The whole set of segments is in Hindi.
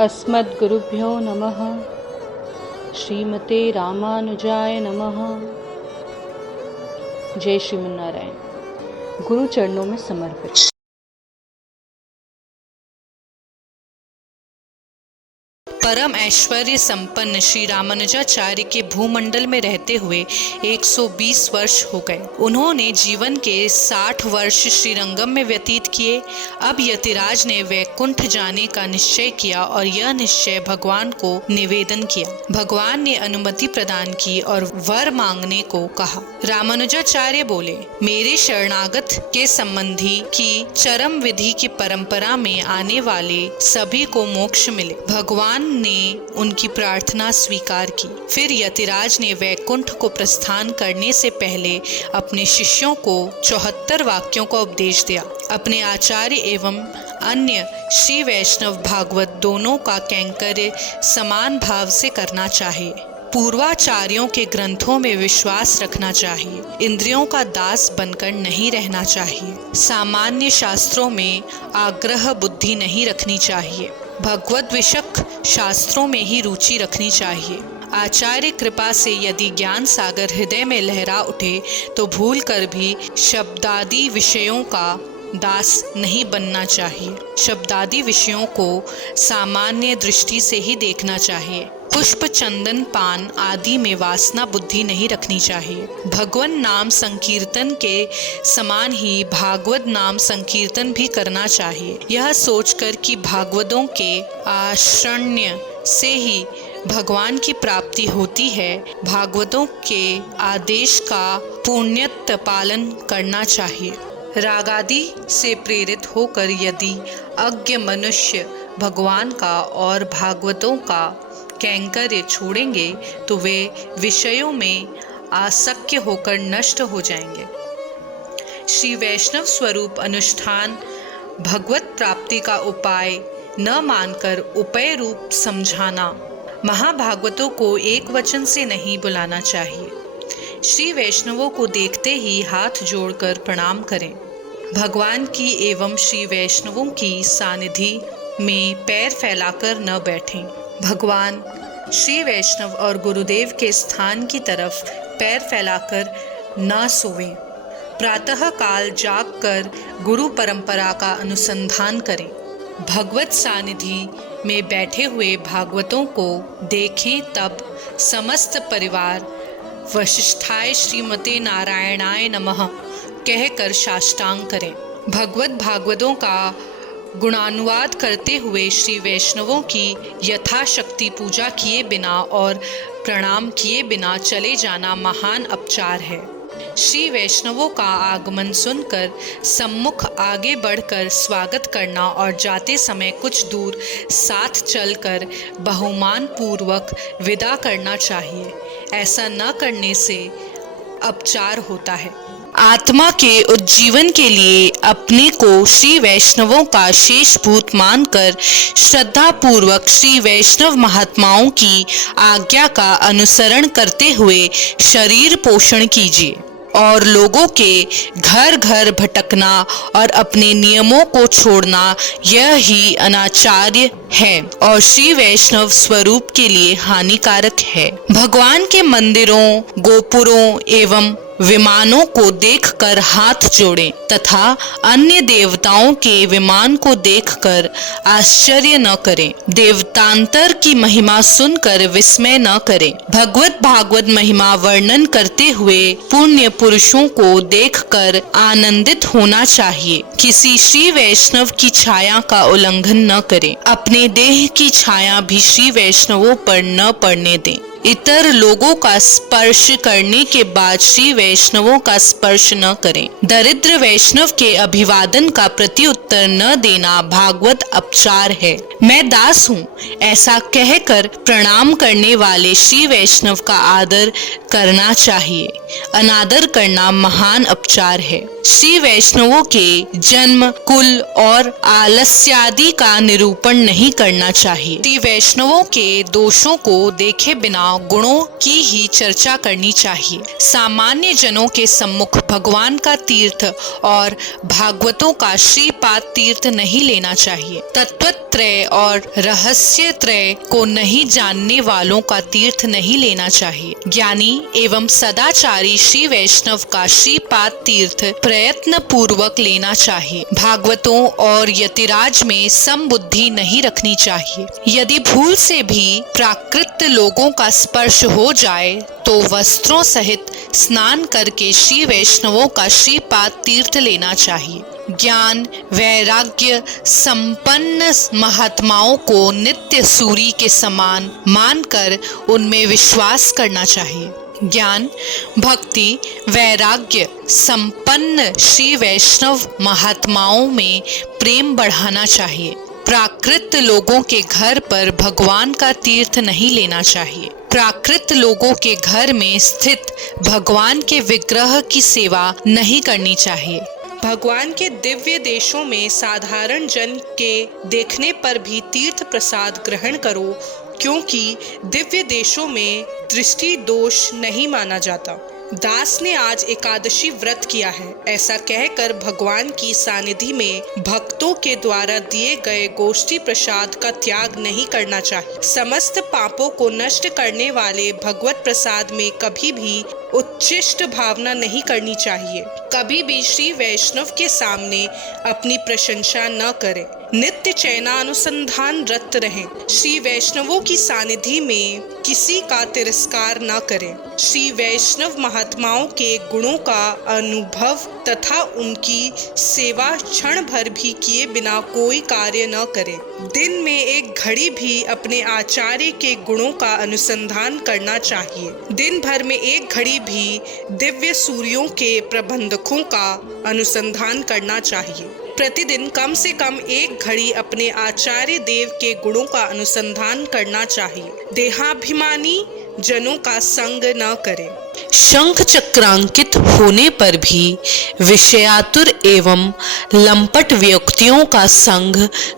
अस्मद्गुरुभ्यो नमः। श्रीमते रामानुजाय नमः। जय श्रीमन्नारायण। गुरु चरणों में समर्पित। परम ऐश्वर्य संपन्न श्री रामानुजाचार्य के भूमंडल में रहते हुए 120 वर्ष हो गए। उन्होंने जीवन के 60 वर्ष श्रीरंगम में व्यतीत किए। अब यतिराज ने वैकुंठ जाने का निश्चय किया और यह निश्चय भगवान को निवेदन किया। भगवान ने अनुमति प्रदान की और वर मांगने को कहा। रामानुजाचार्य बोले, मेरे शरणागत के संबंधी की चरम विधि की परंपरा में आने वाले सभी को मोक्ष मिले। भगवान ने उनकी प्रार्थना स्वीकार की। फिर यतिराज ने वैकुंठ को प्रस्थान करने से पहले अपने शिष्यों को 74 वाक्यों का उपदेश दिया। अपने आचार्य एवं अन्य श्री वैष्णव भागवत दोनों का कैंकर्य समान भाव से करना चाहिए। पूर्वाचार्यों के ग्रंथों में विश्वास रखना चाहिए। इंद्रियों का दास बनकर नहीं रहना चाहिए। सामान्य शास्त्रों में आग्रह बुद्धि नहीं रखनी चाहिए। भगवत विषयक शास्त्रों में ही रुचि रखनी चाहिए। आचार्य कृपा से यदि ज्ञान सागर हृदय में लहरा उठे तो भूल कर भी शब्दादि विषयों का दास नहीं बनना चाहिए। शब्दादि विषयों को सामान्य दृष्टि से ही देखना चाहिए। पुष्प, चंदन, पान आदि में वासना बुद्धि नहीं रखनी चाहिए। भगवान नाम संकीर्तन के समान ही भागवत नाम संकीर्तन भी करना चाहिए। यह सोचकर कि भागवतों के आश्रय से ही भगवान की प्राप्ति होती है, भागवतों के आदेश का पूर्णतः पालन करना चाहिए। रागादि से प्रेरित होकर यदि अज्ञ मनुष्य भगवान का और भागवतों का कैंकर्य छोड़ेंगे तो वे विषयों में आसक्त होकर नष्ट हो जाएंगे। श्री वैष्णव स्वरूप अनुष्ठान भगवत प्राप्ति का उपाय न मानकर उपाय रूप समझाना। महाभागवतों को एक वचन से नहीं बुलाना चाहिए। श्री वैष्णवों को देखते ही हाथ जोड़कर प्रणाम करें। भगवान की एवं श्री वैष्णवों की सानिधि में पैर फैलाकर न बैठें। भगवान, श्री वैष्णव और गुरुदेव के स्थान की तरफ पैर फैलाकर न सोवें। प्रातः काल जागकर गुरु परंपरा का अनुसंधान करें। भगवत सानिधि में बैठे हुए भागवतों को देखें, तब समस्त परिवार वशिष्ठाय श्रीमते नारायणाय नमः कहकर साष्टांग करें। भगवत भागवतों का गुणानुवाद करते हुए श्री वैष्णवों की यथाशक्ति पूजा किए बिना और प्रणाम किए बिना चले जाना महान अपचार है। श्री वैष्णवों का आगमन सुनकर सम्मुख आगे बढ़कर स्वागत करना और जाते समय कुछ दूर साथ चलकर बहुमान पूर्वक विदा करना चाहिए। ऐसा न करने से अपचार होता है। आत्मा के उज्जीवन के लिए अपने को श्री वैष्णवों का शेषभूत मानकर श्रद्धा पूर्वक श्री वैष्णव महात्माओं की आज्ञा का अनुसरण करते हुए शरीर पोषण कीजिए और लोगों के घर घर भटकना और अपने नियमों को छोड़ना यह ही अनाचार्य है और श्री वैष्णव स्वरूप के लिए हानिकारक है। भगवान के मंदिरों, गोपुरों एवं विमानों को देखकर हाथ जोड़ें तथा अन्य देवताओं के विमान को देखकर आश्चर्य न करें। देवतांतर की महिमा सुनकर विस्मय न करें। भगवत भागवत महिमा वर्णन करते हुए पुण्य पुरुषों को देखकर आनंदित होना चाहिए। किसी श्री वैष्णव की छाया का उल्लंघन न करें। अपने देह की छाया भी श्री वैष्णवों पर न पड़ने दें। इतर लोगों का स्पर्श करने के बाद श्री वैष्णवों का स्पर्श न करें। दरिद्र वैष्णव के अभिवादन का प्रत्युत्तर न देना भागवत अपचार है। मैं दास हूँ ऐसा कहकर प्रणाम करने वाले श्री वैष्णव का आदर करना चाहिए। अनादर करना महान अपचार है। श्री वैष्णवों के जन्म, कुल और आलस्यादि का निरूपण नहीं करना चाहिए। श्री वैष्णवों के दोषों को देखे बिना गुणों की ही चर्चा करनी चाहिए। सामान्य जनों के सम्मुख भगवान का तीर्थ और भागवतों का श्रीपाद तीर्थ नहीं लेना चाहिए। तत्वत्रय और रहस्य त्रय को नहीं जानने वालों का तीर्थ नहीं लेना चाहिए। ज्ञानी एवं सदाचारी श्री वैष्णव का श्रीपाद तीर्थ प्रयत्न पूर्वक लेना चाहिए। भागवतों और यतिराज में समबुद्धि नहीं रखनी चाहिए। यदि भूल से भी प्राकृत लोगों का स्पर्श हो जाए तो वस्त्रों सहित स्नान करके श्री वैष्णवों का श्रीपाद तीर्थ लेना चाहिए। ज्ञान वैराग्य संपन्न महात्माओं को नित्य सूर्य के समान मानकर उनमें विश्वास करना चाहिए। ज्ञान भक्ति वैराग्य संपन्न श्री वैष्णव महात्माओं में प्रेम बढ़ाना चाहिए। प्राकृत लोगों के घर पर भगवान का तीर्थ नहीं लेना चाहिए। प्राकृत लोगों के घर में स्थित भगवान के विग्रह की सेवा नहीं करनी चाहिए। भगवान के दिव्य देशों में साधारण जन के देखने पर भी तीर्थ प्रसाद ग्रहण करो, क्योंकि दिव्य देशों में दृष्टि दोष नहीं माना जाता। दास ने आज एकादशी व्रत किया है, ऐसा कहकर भगवान की सानिधि में भक्तों के द्वारा दिए गए गोष्ठी प्रसाद का त्याग नहीं करना चाहिए। समस्त पापों को नष्ट करने वाले भगवत प्रसाद में कभी भी उच्छिष्ट भावना नहीं करनी चाहिए। कभी भी श्री वैष्णव के सामने अपनी प्रशंसा न करें। नित्य चैनानुसंधान रत रहें। श्री वैष्णवों की सानिधि में किसी का तिरस्कार न करें। श्री वैष्णव महात्माओं के गुणों का अनुभव तथा उनकी सेवा क्षण भर भी किए बिना कोई कार्य न करें। दिन में एक घड़ी भी अपने आचार्य के गुणों का अनुसंधान करना चाहिए। दिन भर में एक घड़ी भी दिव्य सूर्यों के प्रबंधकों का अनुसंधान करना चाहिए। प्रतिदिन कम से कम एक घड़ी अपने आचार्य देव के गुणों का अनुसंधान करना चाहिए। देहाभिमानी जनों का संग न करें। शंख चक्रांकित होने पर भी विषयातुर एवं लंपट व्यक्तियों का संग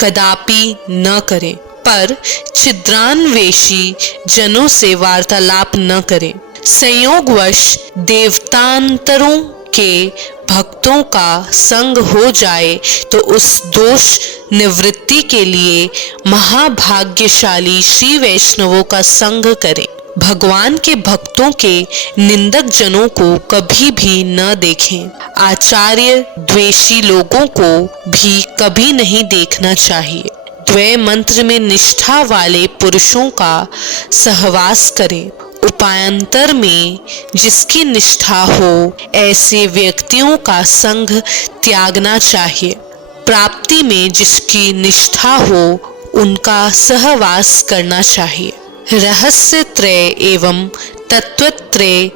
कदापि न करें, पर छिद्रान्वेषी जनों से वार्तालाप न करें। संयोगवश देवतांतरों के भक्तों का संग हो जाए तो उस दोष निवृत्ति के लिए महाभाग्यशाली श्री वैष्णवों का संग करें। भगवान के भक्तों के निंदक जनों को कभी भी न देखें। आचार्य द्वेषी लोगों को भी कभी नहीं देखना चाहिए। द्वय मंत्र में निष्ठा वाले पुरुषों का सहवास करें। उपायांतर में जिसकी निष्ठा हो ऐसे व्यक्तियों का संग त्यागना चाहिए। प्राप्ति में जिसकी निष्ठा हो उनका सहवास करना चाहिए। रहस्य त्रय एवं तत्वत्रय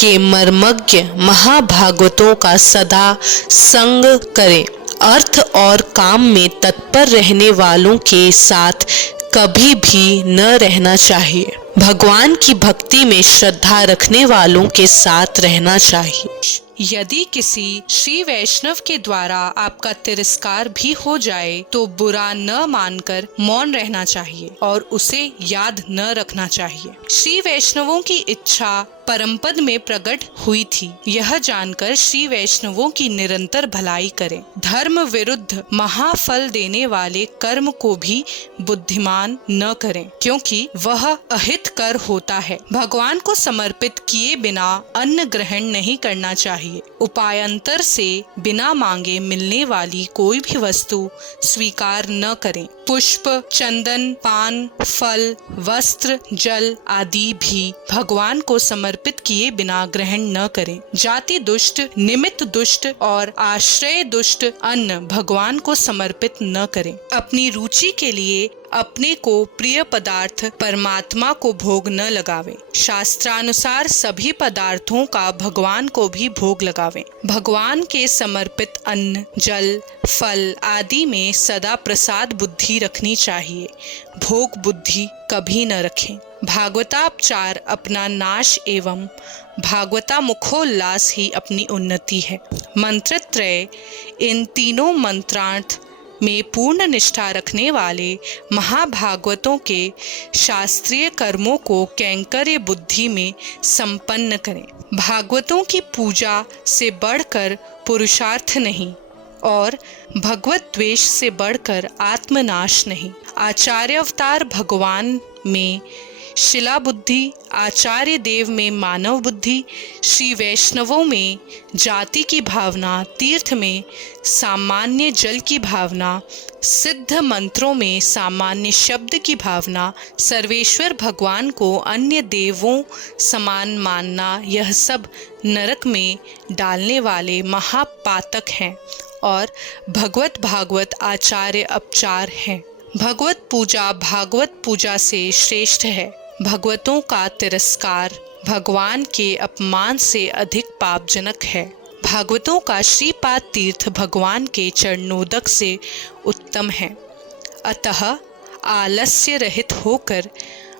के मर्मज्ञ महाभागवतों का सदा संग करें। अर्थ और काम में तत्पर रहने वालों के साथ कभी भी न रहना चाहिए। भगवान की भक्ति में श्रद्धा रखने वालों के साथ रहना चाहिए। यदि किसी श्री वैष्णव के द्वारा आपका तिरस्कार भी हो जाए तो बुरा न मानकर मौन रहना चाहिए और उसे याद न रखना चाहिए। श्री वैष्णवों की इच्छा परमपद में प्रकट हुई थी, यह जानकर श्री वैष्णवों की निरंतर भलाई करें। धर्म विरुद्ध महाफल देने वाले कर्म को भी बुद्धिमान न करें, क्योंकि वह अहित कर होता है। भगवान को समर्पित किए बिना अन्न ग्रहण नहीं करना चाहिए। उपायांतर से बिना मांगे मिलने वाली कोई भी वस्तु स्वीकार न करें। पुष्प, चंदन, पान, फल, वस्त्र, जल आदि भी भगवान को समर्पित किए बिना ग्रहण न करें। जाति दुष्ट, निमित्त दुष्ट और आश्रय दुष्ट अन्न भगवान को समर्पित न करें। अपनी रुचि के लिए अपने को प्रिय पदार्थ परमात्मा को भोग न लगावे। शास्त्रानुसार सभी पदार्थों का भगवान को भी भोग लगावे। भगवान के समर्पित अन्न, जल, फल आदि में सदा प्रसाद बुद्धि रखनी चाहिए, भोग बुद्धि कभी न रखें। भागवतापचार अपना नाश एवं भागवता मुखोल्लास ही अपनी उन्नति है। मंत्रत्रय, इन तीनों मंत्रार्थ में पूर्ण निष्ठा रखने वाले महाभागवतों के शास्त्रीय कर्मों को कैंकर्य बुद्धि में संपन्न करें। भागवतों की पूजा से बढ़कर पुरुषार्थ नहीं और भगवत द्वेष से बढ़कर आत्मनाश नहीं। आचार्य अवतार भगवान में शिला बुद्धि, आचार्य देव में मानव बुद्धि, श्री वैष्णवों में जाति की भावना, तीर्थ में सामान्य जल की भावना, सिद्ध मंत्रों में सामान्य शब्द की भावना, सर्वेश्वर भगवान को अन्य देवों समान मानना, यह सब नरक में डालने वाले महापातक हैं और भगवत भागवत आचार्य अपचार हैं। भगवत पूजा भागवत पूजा से श्रेष्ठ है। भगवतों का तिरस्कार भगवान के अपमान से अधिक पापजनक है। भागवतों का श्रीपाद तीर्थ भगवान के चरणोदक से उत्तम है। अतः आलस्य रहित होकर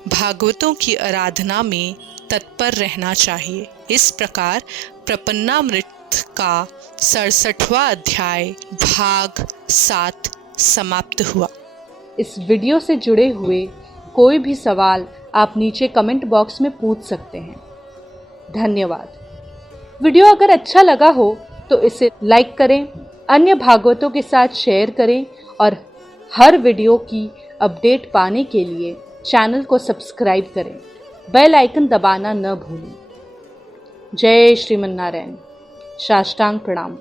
भागवतों की आराधना में तत्पर रहना चाहिए। इस प्रकार प्रपन्नामृत का 67वां अध्याय भाग 7 समाप्त हुआ। इस वीडियो से जुड़े हुए कोई भी सवाल आप नीचे कमेंट बॉक्स में पूछ सकते हैं। धन्यवाद। वीडियो अगर अच्छा लगा हो तो इसे लाइक करें, अन्य भागवतों के साथ शेयर करें और हर वीडियो की अपडेट पाने के लिए चैनल को सब्सक्राइब करें। बेल आइकन दबाना न भूलें। जय श्रीमन्नारायण। साष्टांग प्रणाम।